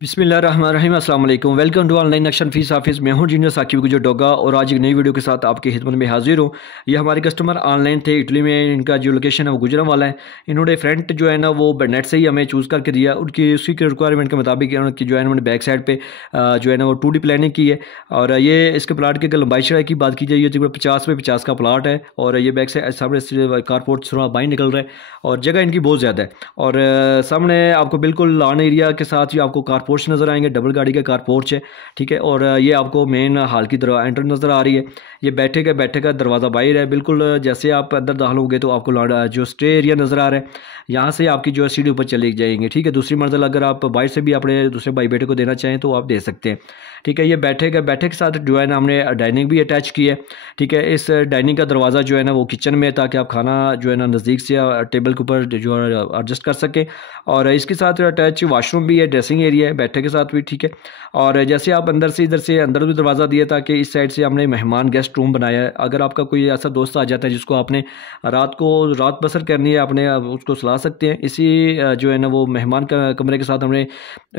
बिस्मिल्लाहिर्रहमानिर्रहीम अस्सलाम वालेकुम। Welcome to online action fees office. मैं हूं जूनियर साकिब गुजर डोगा और आज एक नई वीडियो के साथ आपकी खिदमत में हाजिर हूं। ये हमारे कस्टमर ऑनलाइन थे इटली में, इनका जो लोकेशन है वो गुजरांवाला है। इन्होंने फ्रंट जो है ना वो नेट से ही हमें चूज़ करके दिया, उसी के रिक्वायरमेंट के मुताबिक उनकी जो है उन्होंने बैक साइड पर जो है ना वो 2D प्लानिंग की है। और ये इसके प्लाट की अगर लंबाई चढ़ाई की बात की जाए, ये तकरीबन 50 पे 50 का प्लाट है और ये बैक साइड सामने कारपोर्ट थोड़ा बाई निकल रहा है और जगह इनकी बहुत ज़्यादा है। और सामने आपको बिल्कुल लॉन एरिया के साथ ही आपको कारपोर्ट्स नज़र आएंगे, डबल गाड़ी का कार पोर्च है, ठीक है। और ये आपको मेन हॉल की एंट्रेंस नज़र आ रही है। ये बैठे का दरवाज़ा बाहर है, बिल्कुल जैसे आप अंदर दाखिल होंगे तो आपको जो स्टे एरिया नज़र आ रहा है, यहाँ से आपकी जो है सीढ़ी ऊपर चले जाएंगे, ठीक है। दूसरी मंजिल अगर आप बाहर से भी अपने दूसरे भाई बेटे को देना चाहें तो आप दे सकते हैं, ठीक है। ये बैठे के साथ जो है ना हमने डाइनिंग भी अटैच की है, ठीक है। इस डाइनिंग का दरवाज़ा जो है ना वो किचन में है, ताकि आप खाना जो है ना नज़दीक से टेबल के ऊपर जो है एडजस्ट कर सकें। और इसके साथ अटैच वाशरूम भी है, ड्रेसिंग एरिया है बैठे के साथ भी, ठीक है। और जैसे आप अंदर से इधर से अंदर भी दरवाज़ा दिया, ताकि इस साइड से हमने मेहमान गेस्ट रूम बनाया है। अगर आपका कोई ऐसा दोस्त आ जाता है जिसको आपने रात बसर करनी है, आपने उसको सुला सकते हैं। इसी जो है ना वो मेहमान का कमरे के साथ हमने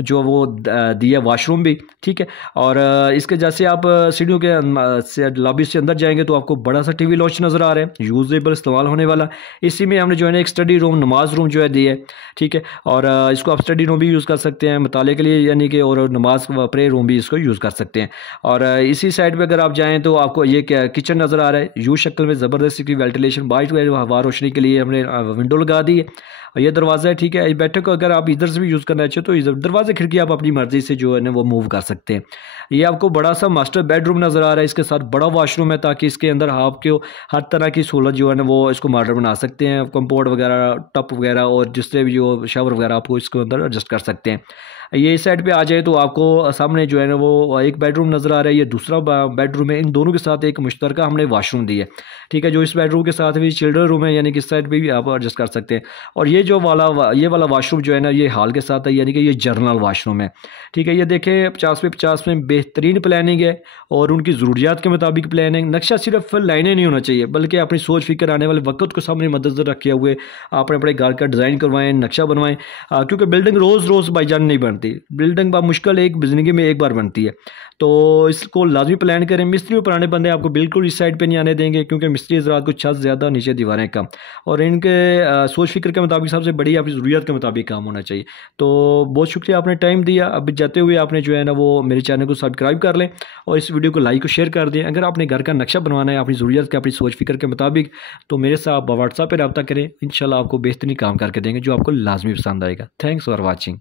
जो वो दिया वाशरूम भी, ठीक है। और इसके जैसे आप सीढ़ियों के लॉबी से अंदर जाएंगे तो आपको बड़ा सा टीवी लॉन्च नज़र आ रहा है, यूजेबल इस्तेमाल होने वाला। इसी में हमने जो है ना एक स्टडी रूम, नमाज रूम जो है दिया है, ठीक है। और इसको आप स्टडी रूम भी यूज़ कर सकते हैं मुताले के लिए, यानी कि, और नमाज प्रे रूम भी इसको यूज़ कर सकते हैं। और इसी साइड पे अगर आप जाएँ तो आपको ये किचन नज़र आ रहा है, यू शक्ल में ज़बरदस्त की वेंटिलेशन, बाहर हवा रोशनी के लिए हमने विंडो लगा दी है। और ये दरवाज़ा है, ठीक है। इस बैठक को अगर आप इधर से भी यूज़ करना चाहें तो इधर दरवाजे खिड़की आप अपनी मर्ज़ी से जो है ना वो मूव कर सकते हैं। ये आपको बड़ा सा मास्टर बेडरूम नज़र आ रहा है, इसके साथ बड़ा वॉशरूम है, ताकि इसके अंदर आपको हर तरह की सहूलत जो है ना वो इसको मॉडल बना सकते हैं। कंपोर्ट वगैरह, टप वगैरह और जिससे भी जो शावर वगैरह आपको इसके अंदर एडजस्ट कर सकते हैं। ये इस साइड पे आ जाए तो आपको सामने जो है ना वो एक बेडरूम नज़र आ रहा है, ये दूसरा बेडरूम है। इन दोनों के साथ एक मुश्तरका हमने वाशरूम दी है, ठीक है। जो इस बेडरूम के साथ भी चिल्ड्रन रूम है, यानी कि इस साइड पे भी आप एडजस्ट कर सकते हैं। और ये वाला वाशरूम जो है ना ये हॉल के साथ है, यानी कि ये जर्नल वाशरूम है, ठीक है। ये देखें 50 पे 50 में बेहतरीन प्लानिंग है और उनकी ज़रूरियात के मुताबिक प्लानिंग। नक्शा सिर्फ लाइनें नहीं होना चाहिए, बल्कि अपनी सोच फिक्र आने वाले वक्त को सामने मद्देनज़र रखे हुए आपने अपने घर का डिज़ाइन करवाएं, नक्शा बनवाएं। क्योंकि बिल्डिंग रोज़ भाईजान नहीं बनती, बिल्डिंग मुश्किल एक ज़िंदगी में एक बार बनती है, तो इसको लाजमी प्लान करें। मिस्त्री और पुराने बंदे आपको बिल्कुल इस साइड पे नहीं आने देंगे, क्योंकि मिस्त्री हज़रात को छत ज़्यादा, नीचे दीवारें कम, और इनके सोच फिक्र के मुताबिक सबसे बड़ी अपनी ज़रूरियात के मुताबिक काम होना चाहिए। तो बहुत शुक्रिया आपने टाइम दिया। अब जाते हुए आपने जो है ना वो मेरे चैनल को सब्सक्राइब कर लें और इस वीडियो को लाइक और शेयर कर दें। अगर आपने घर का नक्शा बनवाना है अपनी ज़रूरियात के, अपनी सोच फिक्र के मुताबिक, तो मेरे साथ व्हाट्सएप पर रब्ता करें। इंशाल्लाह आपको बेहतरीन काम करके देंगे जो आपको लाजमी पसंद आएगा। Thanks for watching.